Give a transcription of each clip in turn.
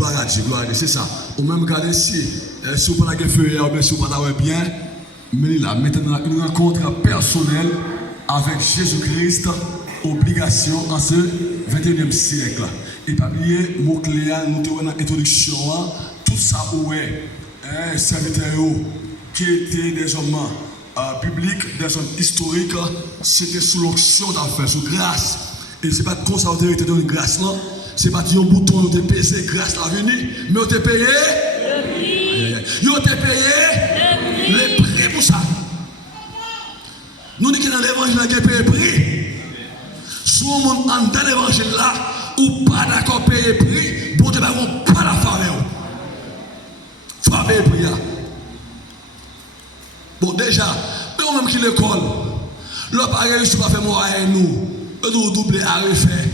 Gloire à Dieu, c'est ça. Ou même regarder si vous n'avez pas fait ou bien si vous n'avez pas bien, mais là, maintenant, une rencontre personnelle avec Jésus-Christ, obligation en ce 21e siècle. Et pas oublier, mon client, nous avons une introduction, tout ça, où est serviteurs qui étaient des hommes publics, des hommes historiques, c'était sous l'onction d'affaires, sous grâce. Et ce n'est pas comme ça que vous avez donné grâce là. Ce n'est pas un bouton où vous payé grâce la venue, mais vous avez payé le prix. Vous avez payé le prix pour ça. Nous disons que dans l'évangile, vous avez payé le prix. Si vous êtes dans l'évangile là, ou pas d'accord payer le prix, bon Dieu, vous pas la faveur. Il faut payer le prix. Bon, déjà, même qui l'école, l'autre a réussi à faire moi et nous, nous doubler à refaire.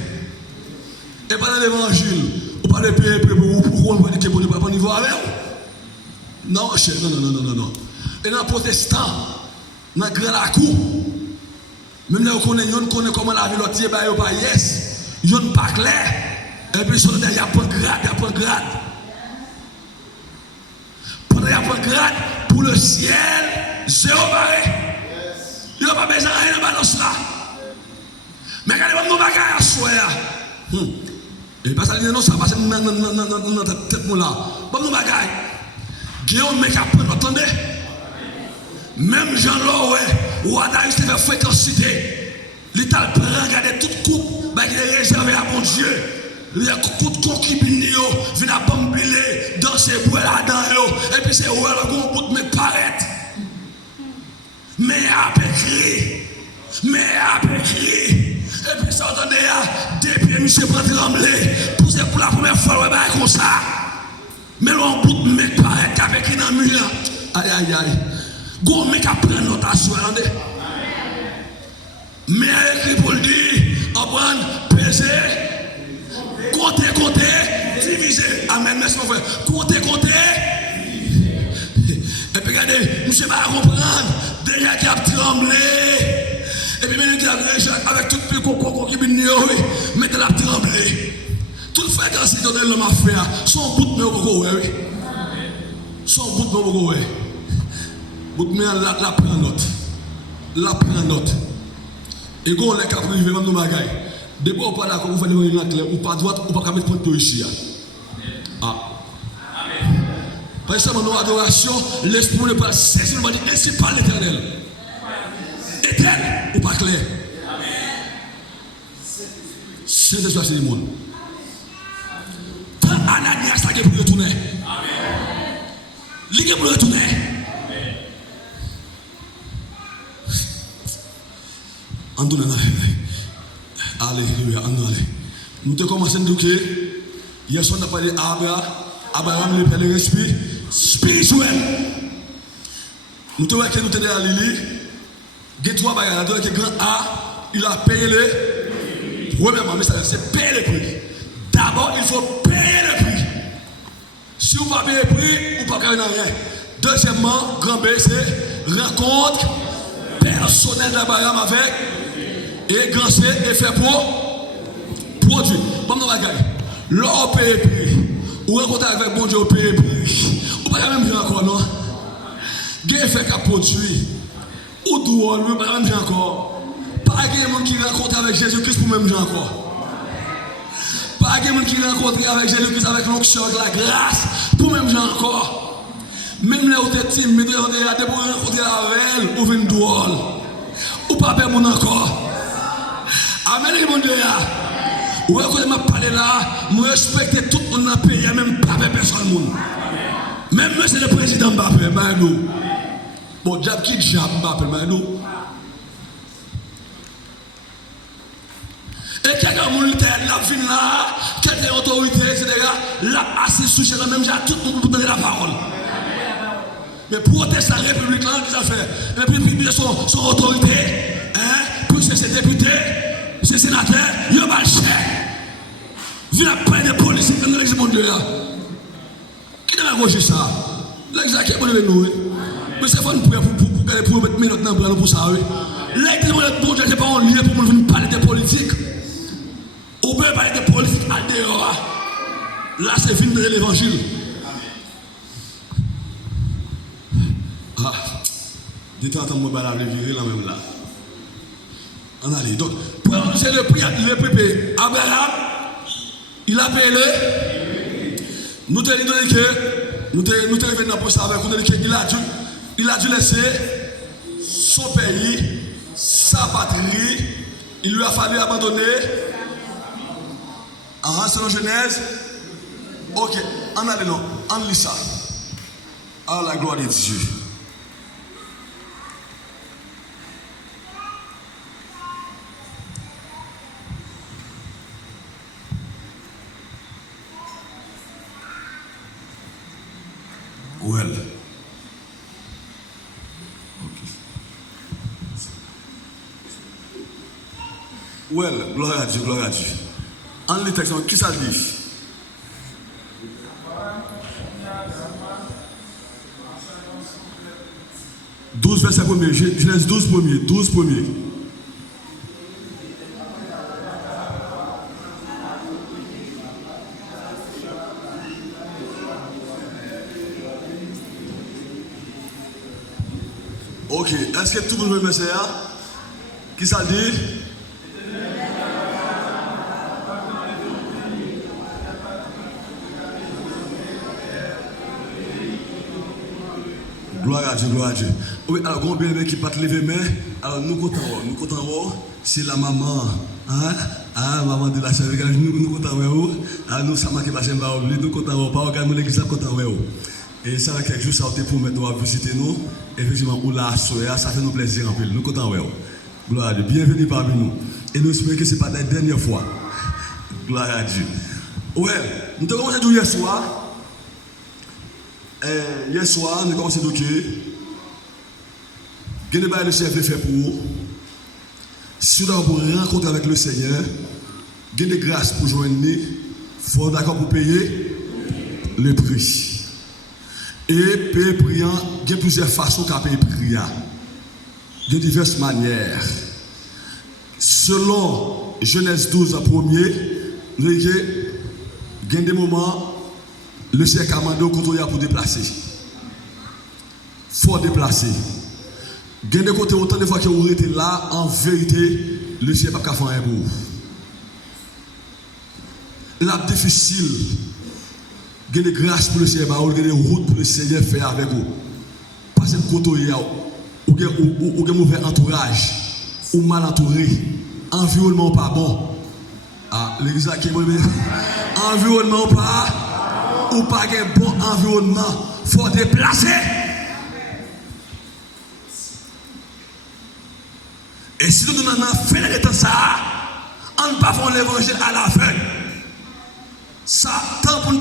Et pas dans l'évangile, ou pas le payer pour qu'on dire que vous ne pouvez pas niveau avec vous. Non, non. Et dans le protestant, dans le grand la cour, même là, on connaît comment la vie l'autre, il n'y a pas yes, il n'y a pas clair. Et puis, il y a pas de grade, Pendant il y a pas de grade, pour le ciel, zéro barré. Il n'y a pas besoin de rien de balance là. Mais quand il y a des bagages à soi, et pas ça, non, ça passe dans la tête là. Bon, nous bagages. Guillaume, mais qui apprend, attendez. Même Jean-Laurent, ou Adaïs, qui fait fréquencité, l'État prend, regarder toute coupe, il est réservé à mon Dieu. Il y a beaucoup de concubines qui viennent à bambiler dans ces bois là-dedans. Et puis c'est où elle a bout de me paraître. Mais à écrit. Et puis ça, attendez, depuis monsieur prend trembler, poussé pour la première fois, comme ça. Mais l'on bout de me paraître avec une amie. Aïe. Go, mec, à prendre notre assaut, attendez. Mais écrit pour le dire, apprendre, peser. Compter, diviser. Amen, merci mon frère. Compter. Et puis regardez, monsieur va comprendre. Déjà qui a tremblé. Et puis maintenant qui a réagi avec tout le coco qui vient, mettez la tremblé. Toute fréquence qui donne l'homme à faire, son bout de coco, oui. Son bout de coco, oui. Bout de la prend note. Et quand on est capable de vivre dans nos bagailles. Depuis on parle d'accord, vous faites une claire, ou pas droite, ou pas mettre point ici. Parce que dans nos adorations, l'esprit ne peut pas saisir, on va dire ainsi par l'Éternel. Éternel, ou pas clair. C'est de ça, c'est le monde. Tant Ananias a pour retourner. Il a pour retourner. Alléluia, nous te commençons à dire que hier soir on a parlé Abraham, le père de l'esprit spirituel. Nous te voyons que nous te disons à Lili, il y a trois bagages, il y a grand A, il a payé le premièrement, mais c'est payer le prix. D'abord, il faut payer le prix. Si vous ne payez pas le prix, vous ne pouvez pas rien. Deuxièmement, grand B, c'est rencontre personnelle d'Abraham avec. Et grand C, effet produit. Bon, nous bagaille. L'or paye prix. Ou rencontrer avec bon Dieu, paye prix. Ou pas même bien encore, non? Gen effet qu'a produit. Ou douane, ou pas même bien encore. Pas de gens qui rencontrent avec Jésus-Christ pour même bien encore. Pas de gens qui rencontrent avec Jésus-Christ avec l'onction de la grâce pour même bien encore. Même là où tu es timide, pour rencontrer avec elle, ou vient douane. Ou pas bien mon encore. Amen, mon Dieu. Ou quand je parle là, je respecte tout le monde dans le pays, même pas personne. Même c'est le président Mbappé, nous. Bon, diable qui diable Mbappé, nous. Et quelqu'un qui est là, fin là, quelqu'un autorité, etc., là, assis sous la même chose, tout le monde donner la parole. Mais pour protéger la République, là, qu'est-ce que ça fait? Et puis, son autorité, pour ses députés. C'est sénateur, il y a pas le cher. Viens à peine de police, dans l'exemple mon Dieu. Qui n'a pas ça? L'exemple qui est bon de nous. Mais c'est pas une prière pour mettre mes notes dans le pour ça. L'exemple de mon Dieu, c'est pas un lien pour venir parler de politique. Ou bien parler de politique à dehors. Là, c'est fini de l'évangile. Ah, dites-moi, attends-moi, la virer là même là. On allait. Donc, c'est le prix payé. Abraham, il a payé. Nous te disons que, nous te revenons dans ça avec nous, il a dû laisser son pays, sa patrie, il lui a fallu abandonner. Selon Genèse, ok, on allait non, on lit ça. À la gloire de Dieu. Well. Well, gloire à Dieu, gloire à Dieu. En les textes, qui ça dit? « 12 verset 1er, Genèse 12 premier, 12 premier. Ok, est-ce que tout le monde veut ça? Qui ça dit? Gloire à Dieu, gloire à Dieu. Oui, alors, grand bien qui pas te lever main, alors nous comptons, c'est la maman, hein? Ah, maman de la chèvre, nous comptons, nous sommes qui passent par nous comptons, pas regarder l'église, nous comptons. Et ça, quelques jours, ça a été pour mettre à visiter nous, effectivement, ou la soya, ça fait nous plaisir en plus, nous comptons, gloire à Dieu, bienvenue parmi nous. Et nous espérons que ce n'est pas la dernière fois. Gloire à Dieu. Ouais, nous avons commencé hier soir. Hier soir, nous avons commencé à dire que le Seigneur fait pour vous. Si vous avez rencontré avec le Seigneur, vous avez des grâces pour joindre nous, il faut d'accord pour payer le prix. Et payer le prix, il y a plusieurs façons de payer le prix. De diverses manières. Selon Genèse 12 en premier, nous avons qu'il y a des moments. Le Seigneur Kamando pour déplacer. Il faut déplacer. Il y a des côtés autant de fois que vous êtes là, en vérité, le Seigneur n'a pas fait un bout. La difficile. Il y a des grâces pour le Seigneur, il y a des routes pour le Seigneur faire avec vous. Parce que côté ou un mauvais entourage, ou mal entouré, environnement pas bon. Ah, l'église qui est environnement pas. Ou pas un bon environnement, il faut déplacer. Et si nous avons fait de ça, on ne peut pas faire l'évangile à la fin. Ça, tant pour nous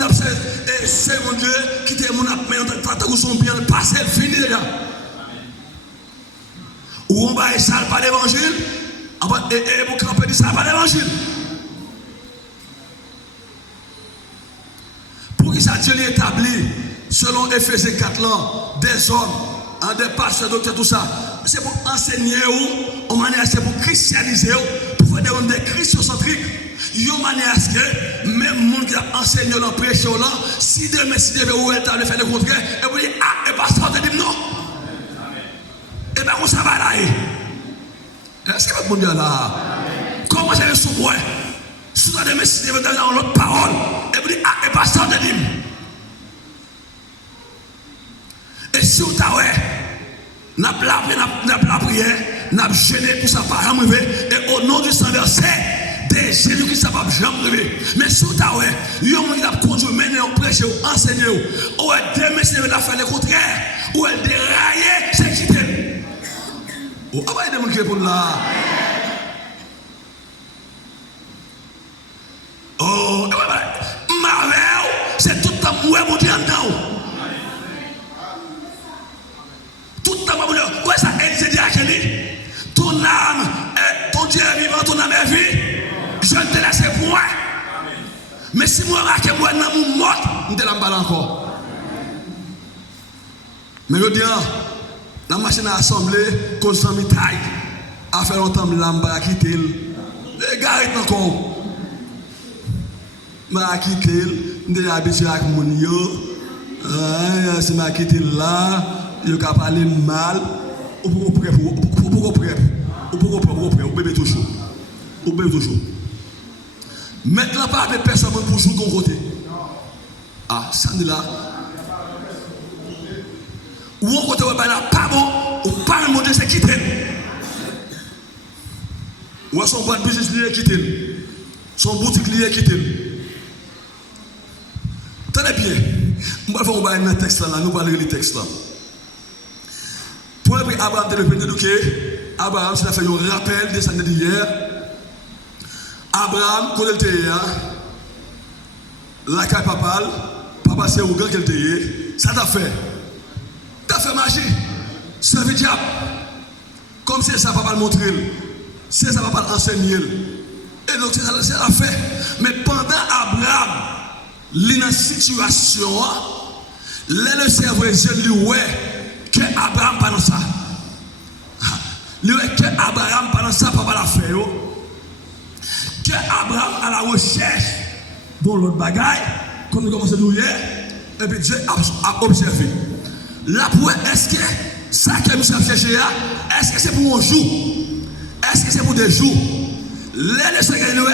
c'est mon Dieu qui était mon appel, on son bien passé, fini déjà. Ou on va ça par l'évangile, et vous campez ça par l'évangile. Pour que ça Dieu l'établit, selon Éphésiens 4 ans, des hommes, des pasteurs, docteurs, tout ça, c'est pour enseigner ou, c'est pour christianiser ou, pour faire des christocentriques. Il y a une manière à ce que même les gens qui ont enseigné dans le prêche, si demain, si demain, ou elle t'a fait le contraire, et vous dites, ah, et pasteur, te dit non. Et bien, on s'en va là. Est-ce que votre monde est là? Comment c'est le sous-bois? Si vous avez si vous avez dans l'autre parole, et vous dites, ah, et pasteur, te dit. Et si vous avez, n'a pas la prière, n'a pas gêné pour ça, pas arriver, et au nom du sang versé, Jésus qui ne va jamais arriver. Mais si vous avez, il y a un monde qui a conduit, mené, prêché, enseigné, ou est démesté, la fait le contraire, ou est déraillé, c'est quitté. Ou ah, il y a des gens qui répondent là. Oh, Marvel, c'est tout le temps où est mon Dieu en dedans. Tout le temps, où est ça, Élisée dit à Kelly, ton âme, ton Dieu est vivant, ton âme est vie. Je ne te laisse point. Mais si moi marque moi dans mon mort, je ne te l'en parle encore. Mais je dis, la machine à assembler, qu'on s'en met taille, à faire longtemps, l'âme à quitter. Les gars, encore. m'a quitté, m'étais habitué avec mon yo. Si m'a quitté là, yo ka parler mal, ou pour prêt, ou bébé toujours. Ou bébé toujours. Maintenant pas avec personne pour jouer de côté. Ah, ça dit là. Ou on côté ouais là pas bon, ou pas monter c'est quitter. Ou son boîte business lié quitter. Son boutique lié quitter. Tenez bien. On va faire un texte là, nous allons lire le texte là. Pour après Abraham de le éduquer, Abraham s'est fait un rappel de sa année d'hier. Abraham, quand il était là, la caille papale, papa c'est au grand qu'il était, ça t'a fait. T'as fait magie. C'est le diable. Comme c'est ça, papa le montrer. C'est ça, papa l'enseigner. Et donc, c'est ça, c'est la fait. Mais pendant Abraham, il est dans une situation, le cerveau lui ouais que Abraham pas dans ça. Lui ouais que Abraham pas dans ça, papa l'a fait. Que Abraham à la recherche dans l'autre bagaille, comme nous commençons nous hier, et puis Dieu a observé. Là, pour est-ce que ça que nous sommes cherchés là, est-ce que c'est pour un jour? Est-ce que c'est pour des jours? Les Seigneur,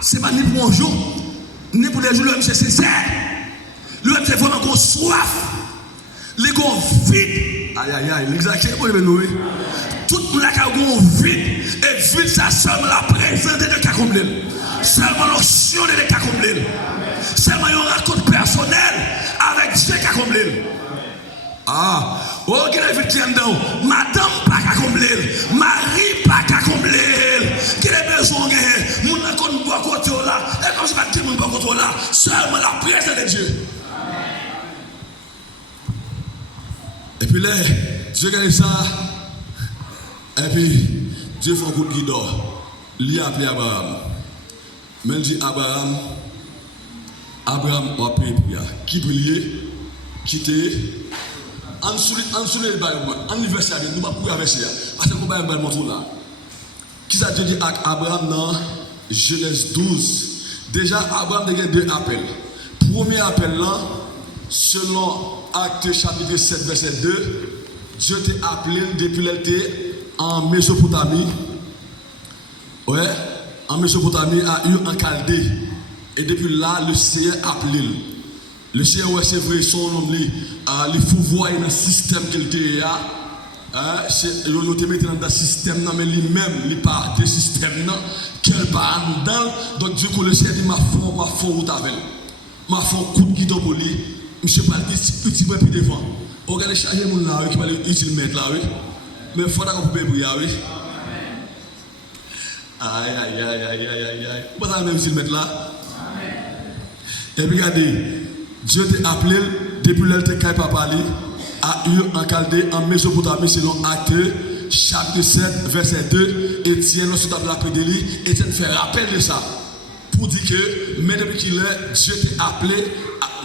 c'est pas ni pour un jour, ni pour des jours, le monsieur sincère. Le monsieur vraiment qu'on soif, les qu'on vide. Aïe aïe aïe, l'exagère pour nous. Tout le monde a un vide, et vide ça seulement la présence de cas comblés. Seulement l'option de cas comblés. Seulement une rencontre personnelle avec Dieu qui a comblé. Ah, oh, quel est le qui est dedans? Madame pas qu'à combler, Marie pas qu'à combler. Quel est besoin de mon rencontre bois côté là? Et comme c'est pas qui mon bois côté là, seulement la présence de Dieu. Et puis là, Dieu regarde ça. Et puis Dieu fait un coup de guidon. Il a appelé Abraham. Mais il dit Abraham, on a payé pour lui. Qui prier, quitter. En dessous en anniversaire, nous ne pouvons pas verser. Parce que nous ne pouvons pas là. Qui ça dit à Abraham dans Genèse 12? Déjà, Abraham a deux appels. Premier appel là, selon Actes chapitre 7, verset 2, Dieu t'a appelé depuis l'été en Mésopotamie. Ouais, en Mésopotamie, à Ur en Chaldée. Et depuis là, le Seigneur a appelé. Le Seigneur, ouais, c'est vrai, son nom, il faut voir dans le système qu'il était là. Il te met dans le système, mais lui-même, il part du système, qu'elle part dedans. Donc, du coup, le Seigneur dit, ma foi, où t'avais. Ma foi, coup de guidon pour lui. Je ne sais pas, petit peu plus devant. Regardez, changer mon là, qui va l'utile mettre là, oui. Mais il faut qu'on peut briller, oui. Aïe, aïe, aïe, aïe, aïe, aïe, aïe. Pourquoi ça même utile mettre là? Et puis, regardez. Dieu t'a appelé depuis l'été papa à Ur en Chaldée en Mésopotamie selon Actes chapitre 7 verset 2. Étienne lorsque tu as appelé de lui, Étienne fait rappel de ça pour dire que mais depuis qu'il est, Dieu t'a appelé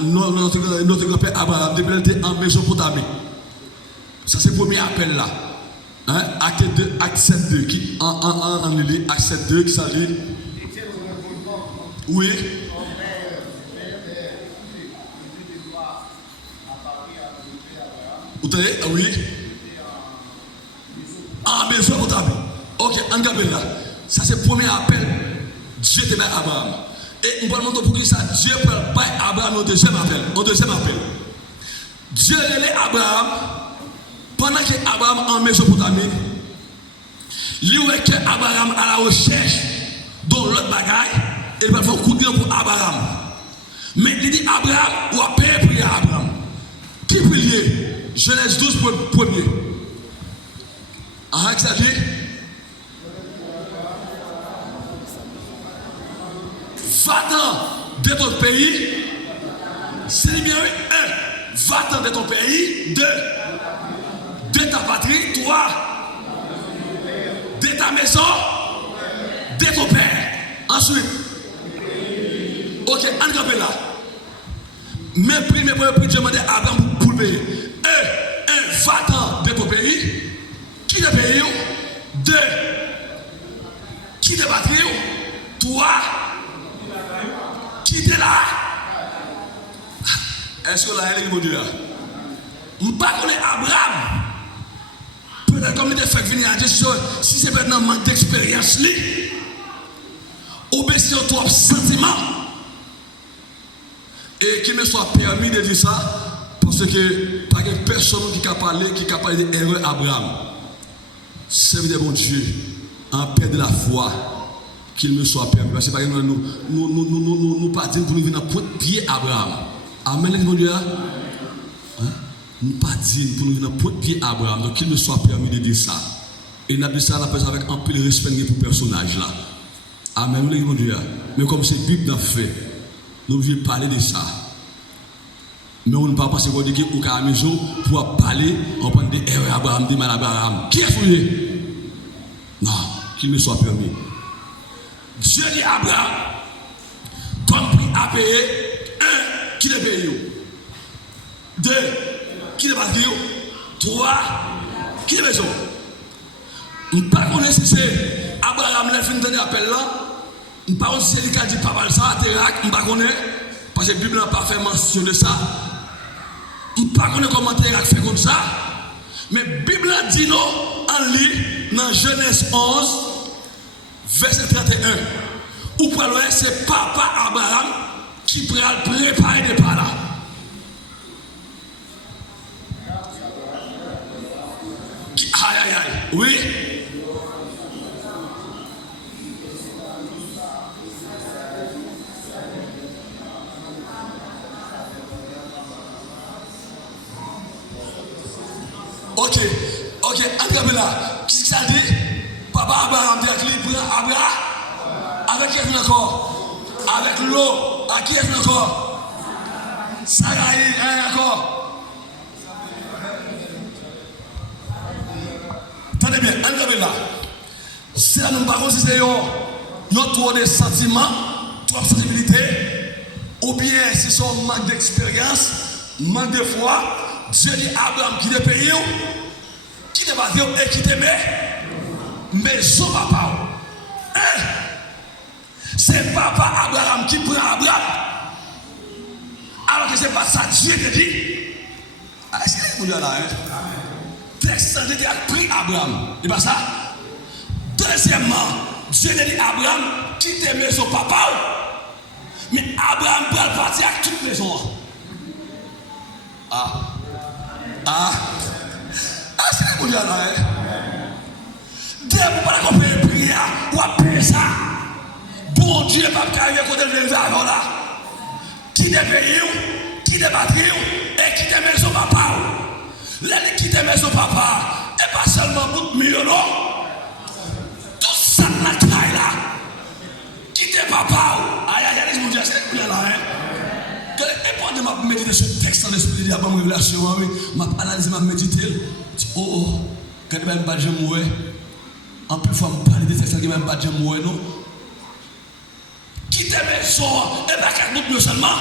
notre grand-père Abraham depuis l'été en Mésopotamie. Ça c'est le premier appel là. Hein? Acte 7 2 qui en Acte 7 2 qui s'agit. Oui. Vous savez, oui. En Mésopotamie. Ok, en Gabella. Ça c'est le premier appel. Dieu te met à Abraham. Et on va montrer pour qui ça. Dieu peut pas Abraham au deuxième appel. Au deuxième appel. Dieu est Abraham. Pendant que Abraham en Mésopotamie, il voit que Abraham à la recherche dans l'autre bagaille. Et il va faire un coup de gueule pour Abraham. Mais il dit Abraham, ou à payer pour Abraham. Qui prier? Genèse 12 pour le premier. Ah, ça dit? Va-t'en de ton pays. C'est bien un. Va-t'en de ton pays. Deux. De ta patrie. Trois. De ta maison. De ton père. Ensuite. Ok, on va là. Mais premier Dieu m'a dit à Abraham pour le payer. Va-t'en de ton pays. Qui de pays? Deux. Qui de patrie? Toi. Qui était là? Est-ce que là, elle est mon Dieu? Je ne sais pas qu'on est Abraham. Peut-être comme il était fait venir à Dieu, si c'est maintenant un manque d'expérience, ou bien si on trouve sentiment, et qu'il me soit permis de dire ça, parce que pas de personne qui a parlé d'erreur Abraham. Servir de bon Dieu, en paix de la foi, qu'il me soit permis. Parce que par exemple, nous pas dire pour nous venir pour pied Abraham. Amen, mon Dieu. Nous pas dire pour nous venir pour pied Abraham. Donc qu'il me soit permis de dire ça. Et nous dit ça avec un peu de respect pour le personnage là. Amen, mon Dieu. Mais comme c'est Bible dans fait, nous voulons parler de ça. Mais on ne peut pas passer qu'on dit qu'il y a une maison pour parler, on prend des erreurs Abraham, des mal Abraham. Qui est fouillé? Non, qu'il me soit permis. Dieu dit à Abraham, comme prix à payer, 1, qui est payé? 2, qui est payé? 3, qui est maison? Je ne sais pas si c'est Abraham qui a fait un appel là. Je ne sais pas si c'est lui qui a dit papa ça, Térac, je ne sais pas parce que la Bible n'a pas fait mention de ça. Je ne sais pas comment Térac fait comme ça. Mais la Bible dit non, en lit, dans Genèse 11, verset 31. Ou pour le c'est papa Abraham qui prend le préparer des pas là. Aïe aïe aïe, oui. Ok, André là, qu'est-ce que ça dit? Papa Abraham dit qu'il prend Abraham avec qui est encore? Avec l'eau, à qui est encore? Saraï, encore. Tenez bien, André là. Si nous ne pas si c'est trop de sentiments, trop de sensibilité, ou bien si c'est un manque d'expérience, manque de foi, Dieu dit à Abraham qui est payé, qui te va dire et qui t'aime, mais son papa. C'est papa Abraham qui prend Abraham. Alors que ce n'est pas ça Dieu te dit. Est-ce que vous là, texte dit a pris Abraham. C'est pas ça. Deuxièmement, Dieu te dit à Abraham qui t'aime son papa. Mais Abraham peut partir à toute maison. C'est ce que vous là, Dieu ne peut pas comprendre la prière ou appeler ça. Bon Dieu, pas arriver à côté de l'environnement là. Qui te paye, qui te battu, et qui te met son papa. L'année qui te met son papa, et pas seulement pour millions, tout ça dans la taille là. Qui te papa. Aïe aïe aïe, mon Dieu, c'est ce que vous là, et pendant que je médite ce texte dans l'esprit de la bonne révélation, je analyse, je médite. Oh, quand je ne vais pas mourir, en plus, il faut me parler de textes qui ne vais pas mourir, non? Qui te met son, et pas qu'à nous seulement.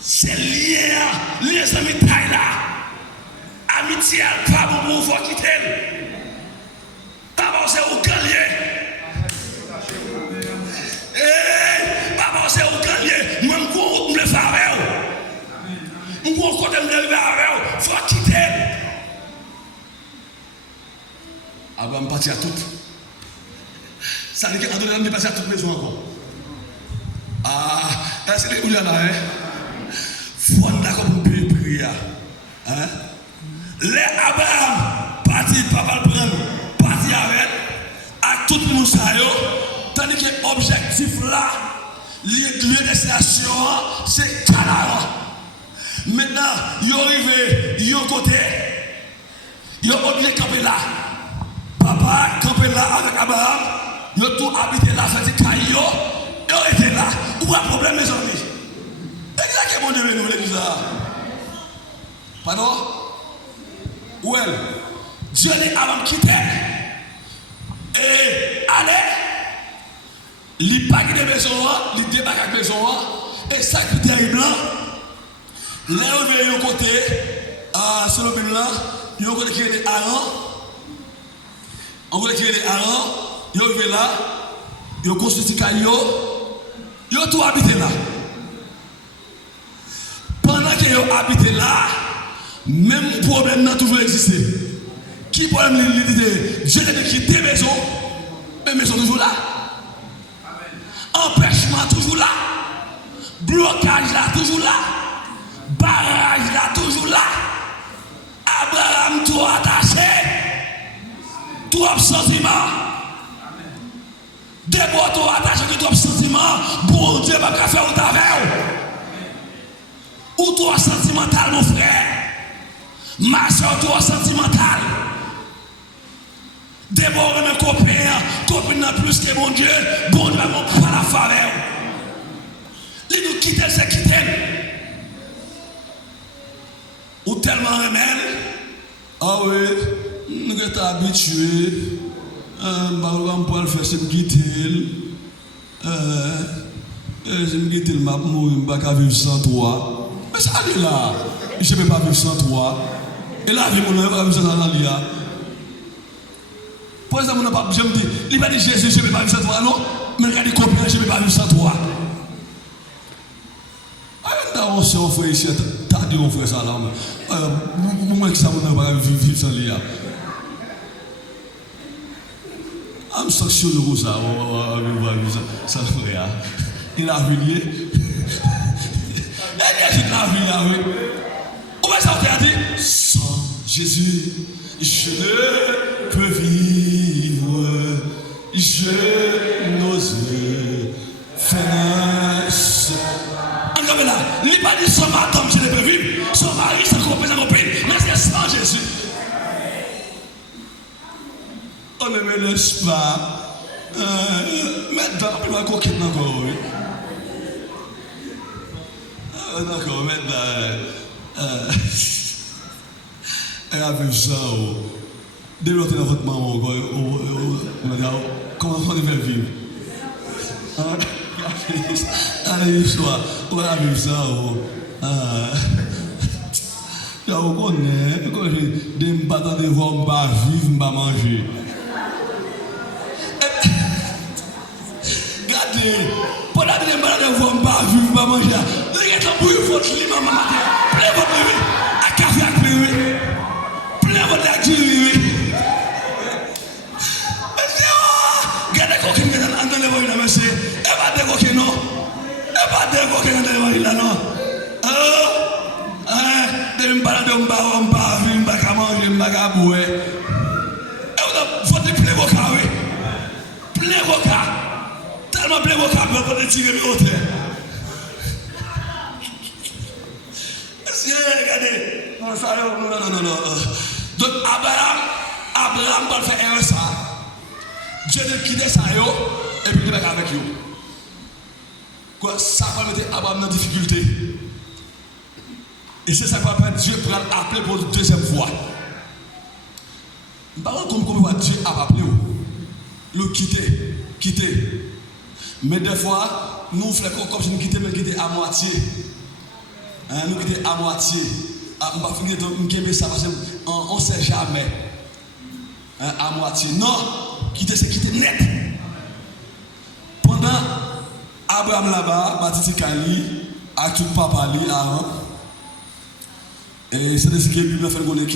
C'est lié, les amis taille là. Amitié, pas bon pour vous quitter. D'abord, c'est au gagner. D'abord, c'est au gagner. Même pour me le faire avec vous. Même pour me le faire avec vous. Il faut quitter. Abraham partit à tout. Ça veut dire qu'Abraham est passé à toute maison encore. C'est les bouillons là, faut d'accord pour payer prière. Les Abraham parti, papa le prendre, parti avec, à tout le monde, tandis que l'objectif là, le destination, c'est Canaan. Maintenant, ils sont arrivés, ils ont côté, ils ont obligé de camper là. Papa campé là avec Abraham, ils ont tout habité là, fait des cailloux, ils ont été là. Où a problème, mes amis? Exactement, Dieu nous voulait dire ça. Pardon? Well, Dieu dit avant de quitter et aller, il pague des maisons, il débarque des maisons, et ça qui est terrible, là, il y a un côté, sur le Bible là, il y a un côté qui est Aaron, on voulait qu'il y ait Aaron, il y a là, il y a construit des cailloux, il y a tout habité là. habité là, même problème n'a toujours existé. Qui problème l'idée? Dieu a quitté la maison, mais la maison toujours là. Empêchement toujours là. Blocage là toujours là. Barrage là toujours là. Abraham trop attaché. Trop sentiment. D'abord trop attaché que trop sentiment. Bon Dieu va pas faire au travers. Ou trop sentimental mon frère. Ma soeur trop sentimental. D'abord mes copains, copine n'a plus que mon Dieu. Bon Dieu va pas la faveur. Il nous quitte, c'est quitter. Ou tellement remède. Ah oui, nous sommes habitués. On peut le faire, c'est me quitter. Je me quitte, je ne vais pas vivre sans toi. Mais ça allait là. Je ne vais pas vivre sans toi. Et la vie, on ne va pas vivre sans toi. Pour exemple, on n'a pas besoin de dire, il va dire Jésus, je ne vais pas vivre sans toi, non? Mais il y a des copains, je ne vais pas vivre sans toi. On se fait ici, t'as dit on fait ça là. Moi qui ça ne va pas vivre sans lui. Je me sanctionne pour ça. Ça fait rien. Il a venu. Il a venu. Où est-ce que tu as dit? Sans Jésus, je ne peux vivre. Je n'ose faire ça. Là, il n'est pas dit son madame, je ne peux vivre. Son mari, sa copine, mais c'est sans Jésus. On ne me laisse pas. Maintenant, on va coquiner encore. D'accord, maintenant. Elle a vu ça. Développer dans votre maman. Comment on devait vivre? Allez, histoire. On va vivre ça. Vous connaissez, des m'battants de voir, m'ba vivre, m'ba manger. Regardez, pendant que des m'battants de voir, m'ba vivre, m'ba manger, regardez la bouille, votre lit, maman, plein votre bébé, à café, à bébé, plein votre activité. Regardez coquine qui est dans le voyage, monsieur. Elle va décoquer, non? Elle va décoquer dans le voyage, là, non? De m'balade, m'ba vivre, m'ba manger, m'ba boire. Et vous avez plein vos cas, oui. Plein vos cas. Tellement plein vos cas, vous pouvez tirer mes hôtels. Regardez. Non. Donc, Abraham va faire ça. Dieu a quitté ça, et puis il va avec eux. Quoi, ça va mettre Abraham dans la difficulté. Et c'est ça qu'on appelle Dieu pour l'appeler pour la deuxième fois. Par contre, comment Dieu a appelé le quitter. Mais des fois, nous faisons comme si nous quittions à moitié. Nous quittons à moitié. On va finir de ça parce qu'on ne sait jamais. À moitié. Non, quitter, c'est quitter net. Pendant Abraham là-bas, Baptiste Kali, avec tout papa li Aaron. Et c'est ce que la Bible fait connaître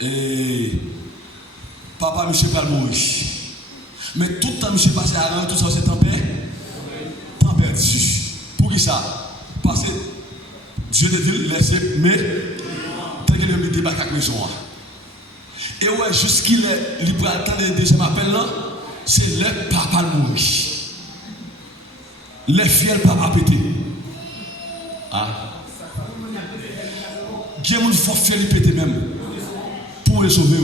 que papa monsieur pas mourir. Mais tout le temps monsieur passé à Aaron, tout ça c'est temps perdu. Pour qui ça? Parce que Dieu te dit laisser mais tel que le débat avec maison. Et ouais, jusqu'il est libre à attendre le deuxième appel là, c'est le papa mourir. Les fiers papa pété. Ah. Il y a des gens qui font fier de péter même. Pour les sauver.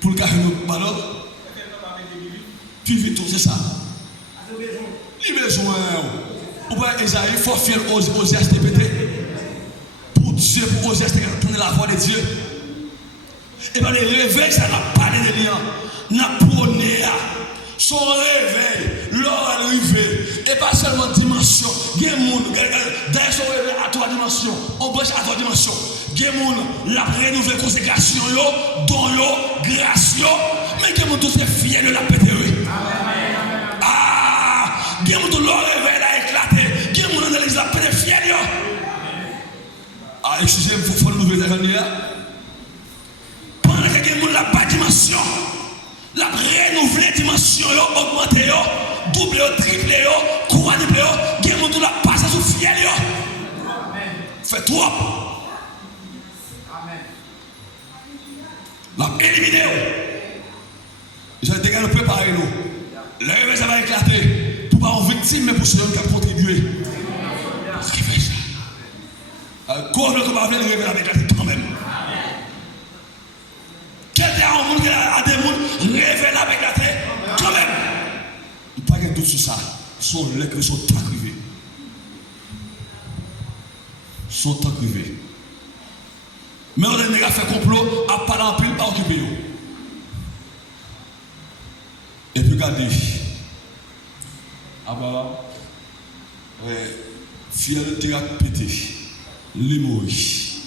Pour le carrer nos ballons. Puis vite, c'est ça. Il a besoin. Ou bien Esaïe, il faut fier aux gestes de péter. Pour Dieu, pour oser entendre la voix de Dieu. Et bien, les réveils, ça n'a pas de lien. N'a prôné. Son réveil, l'heure arrivée, et pas seulement dimension. Il y a des gens d'ailleurs son réveil à 3 dimensions. On branche à 3 dimensions. Il y a des gens la renouvelée consécration, don, grâce, mais il y a des gens qui sont fiers de la pétée. Ah, il y a des gens qui leur réveil a éclaté. Il y a des gens dans l'église la pété fiers. excusez-moi, il faut nous ouvrir pendant que quelqu'un n'a pas de dimension, la renouveler la dimension, augmenter, doubler, tripler, quadrupler, quelqu'un qui n'a pas sous fiel. Fait trop. La éliminer. J'ai déjà préparé nous. Le réveil ça va éclater. Pour pas en victime, mais pour ceux qui ont contribué. Ce qui fait ça. Quoi que vous avez le réveil va éclater quand même. Quelqu'un a des gens, réveil va éclater quand même. Pas de doute sur ça. Sont les qui sont arrivés. Sont arrivés. Mais on a fait complot, à pas en pile, pas occupé. Et puis regardez. Ah bah, fiel tira pété, l'hémorragie.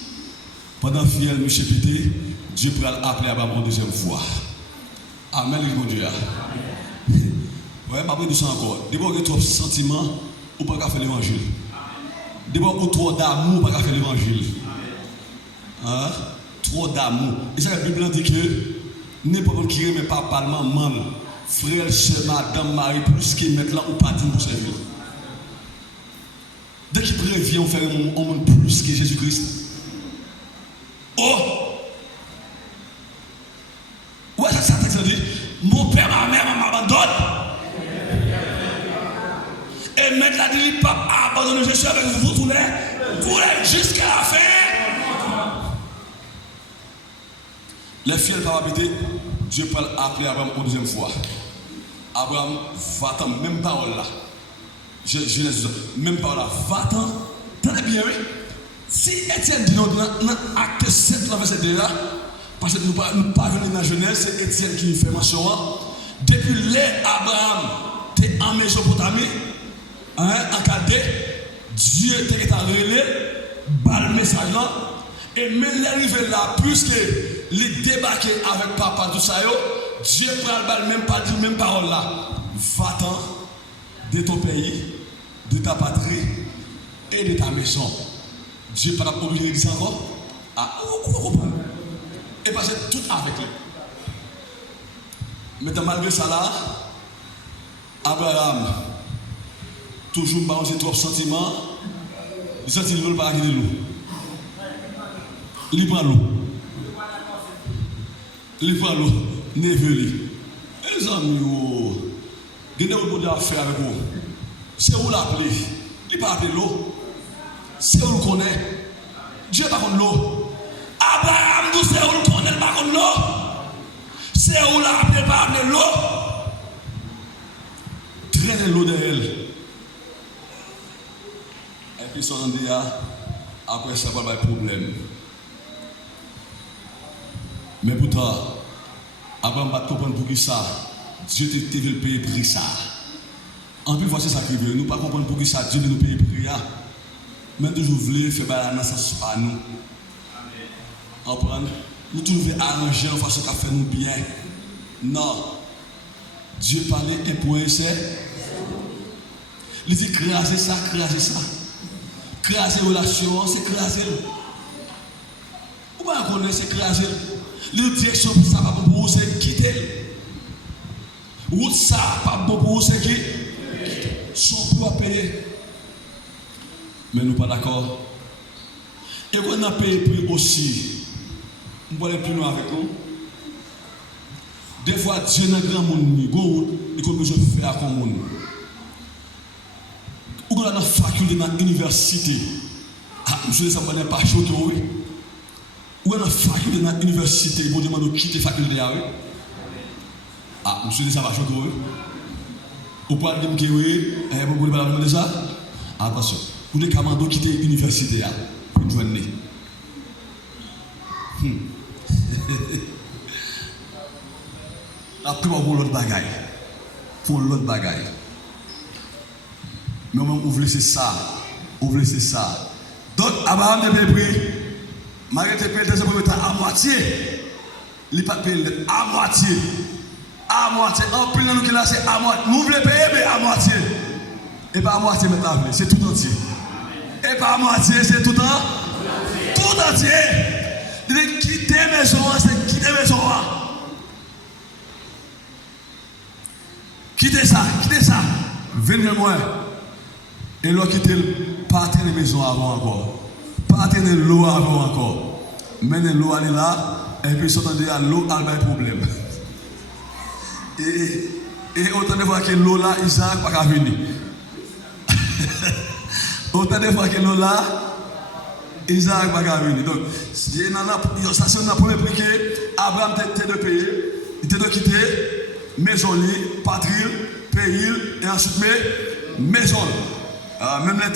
Pendant fiel monsieur pété, Dieu peut appeler Abraham une deuxième fois. Amen, mon Dieu. Ouais, pas besoin de ça encore. D'abord, il y a trop de sentiments, ou pas faire l'évangile. D'abord, il y a trop d'amour, pas faire l'évangile. Hein? Trop d'amour. Et ça, la Bible dit que n'importe qui ne pas parlement mal. Frère, soeur, madame, mari, plus qu'il met là ou pas pour servir. Dès qu'il prévient, on fait un monde plus que Jésus-Christ. Oh! Ouais, ça dit, mon père, ma mère m'abandonne. Et maintenant, il dit, pas abandonner, je suis avec vous tous les jusqu'à la fin. Les filles pas habiter, Dieu peut appeler Abraham une deuxième fois. Abraham va-t'en, même parole là. Genèse, même parole là, va-t'en. Tenez bien, oui. Si Étienne dit dans acte 7, verset 2 là, parce que nous ne pas venir dans la Genèse, c'est Étienne qui nous fait mention. Depuis l'Abraham, tu es en Mésopotamie, en Chaldée, Dieu t'a relé, bal message là, et même l'arrivée là, puisque les débarquer avec papa, tout ça, Dieu prend même pas dire même parole là. Va-t'en de ton pays, de ta patrie et de ta maison. Dieu n'est pas obligé de dire ça encore. Ah, vous comprenez? Et parce que tout avec lui. Mais malgré ça là, Abraham, toujours balancé trop de sentiments, il sent qu'il ne veut pas quitter l'eau. Il prend l'eau. Il prend l'eau. Neveli. Les amis, il y a des affaires avec vous. C'est où l'appeler? Il ne pas appeler l'eau. C'est où le connaît. Dieu pas contre l'eau. Abraham, nous c'est où le connaît, pas contre l'eau. C'est où l'appeler, pas appeler l'eau. Traîner l'eau derrière elle. Et puis son andéa, après ça va avoir un problème. Mais pourtant, Abraham va comprendre pour qui ça. Dieu te veut payer prix ça. En plus, voici ça qui veut. Nous ne pas comprendre pour qui ça. Dieu veut nous payer prix. Mais toujours voulons faire la naissance par nous. Comprendre? Nous toujours arranger en façon qu'à faire nous bien. Non. Dieu parlait et point c'est. Il dit craser ça, craser ça. Craser relation, c'est craser. Ou pas connaître, c'est craser. La direction pour ça, pas bon pour vous, c'est quitter. Route ça, pas bon pour vous, c'est qui? Son pour payer. Mais nous pas d'accord. Et qu'on a payé plus aussi. On va aller plus loin avec nous. Des fois, Dieu n'a grand monde, il a besoin de faire comme monde. Ou qu'on a une faculté dans l'université. Ah, monsieur, ça ne va pas choquer, oui. Ou on a une faculté dans l'université, il demande de quitter la faculté. Ah, monsieur, ça va choquer, oui. Ou pas dire que oui, vous ne pouvez pas demander ça? Attention, vous devez quand quitter l'université pour joindre. Après, on va l'autre bagaille. Pour l'autre bagaille. Mais on veut laisser ça. On veut laisser ça. Donc, Abraham devait prier. Marie te paye à moitié. Il n'est pas payé à moitié. À moitié. En plus, nous qui là, c'est à moitié. Nous voulons payer, mais à moitié. Et pas à moitié maintenant, c'est tout entier. Et pas à moitié, c'est tout entier. Tout tout entier. Il dit quitter maison, c'est quitter maison. Quittez ça. Venez moi. Et l'on quitte pas tenir maison avant encore. Pas tenir l'eau avant encore. Menez l'eau à là, et puis s'entendez à l'eau a un problème. Et autant de fois que l'eau là, Isaac pas qu'à venir. Autant de fois que l'eau là, Isaac pas qu'à venir. Donc, ça c'est la première prix que Abraham était de payer, il était de quitter maison, patrie, pays, et ensuite maison. Même les